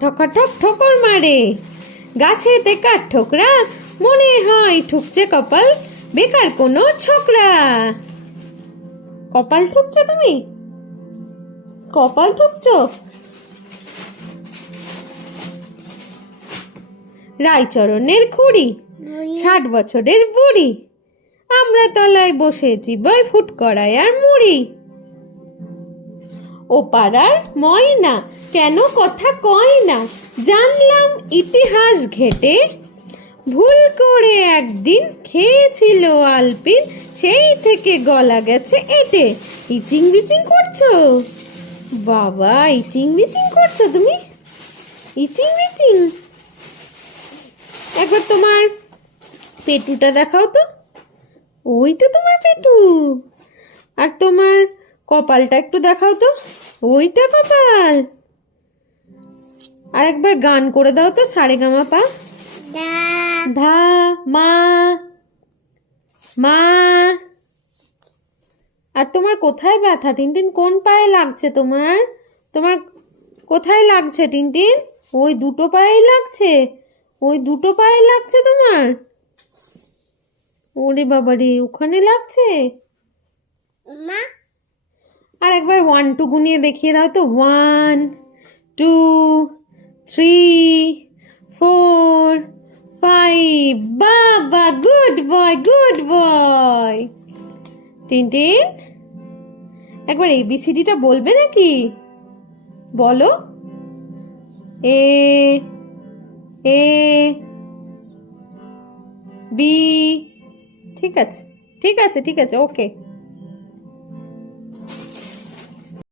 ঠক ঠোকর মারে। গাছেতে কাঠ ঠোকরা, মনে হয় ঠুকছে কপাল, বেকার কোনো ছোকরা। কপাল ঠুকছো তুমি? কপাল ঠুকছো? রায়চরণের খুড়ি 60 বছরের বুড়ি, আমরা তলায় বসেছি বই ফুট করায় আর মুড়ি। ও পাড়ার ময়না কেন কথা কয় না, জানলাম ইতিহাস ঘেটে, ভুল করে একদিন খেয়েছিল আলপিন, সেই থেকে গলা গেছে এঁটে। ইচিং বিচিং করছো? বাবা, ইচিং বিচিং করছো তুমি? ইচিং বিচিং? একবার তোমার পেটুটা দেখাও তো। ওইটা তোমার পেটু। আর তোমার কপালটা একটু দেখাও তো। ওইটা কপাল। আর একবার গান করে দাও তো, সারেগামাপা। ধা মা মা। আর তোমার কোথায় ব্যথা টিনটিন? কোন পায়ে লাগছে তোমার? তোমার কোথায় লাগছে টিনটিন? ওই দুটো পায়েই লাগছে? ওই দুটো পায়ে লাগছে তোমার? ওরে বাবা রে, ওখানে লাগছে? মা আর একবার 1 2 গুনিয়ে দেখিয়ে দাও তো। 1 2 3 4 5। বাবা, good boy, good boy. Tintin, একবার ABCDটা বলবে নাকি? বলো। এ এ বি। ঠিক আছে, ঠিক আছে, ঠিক আছে, ওকে।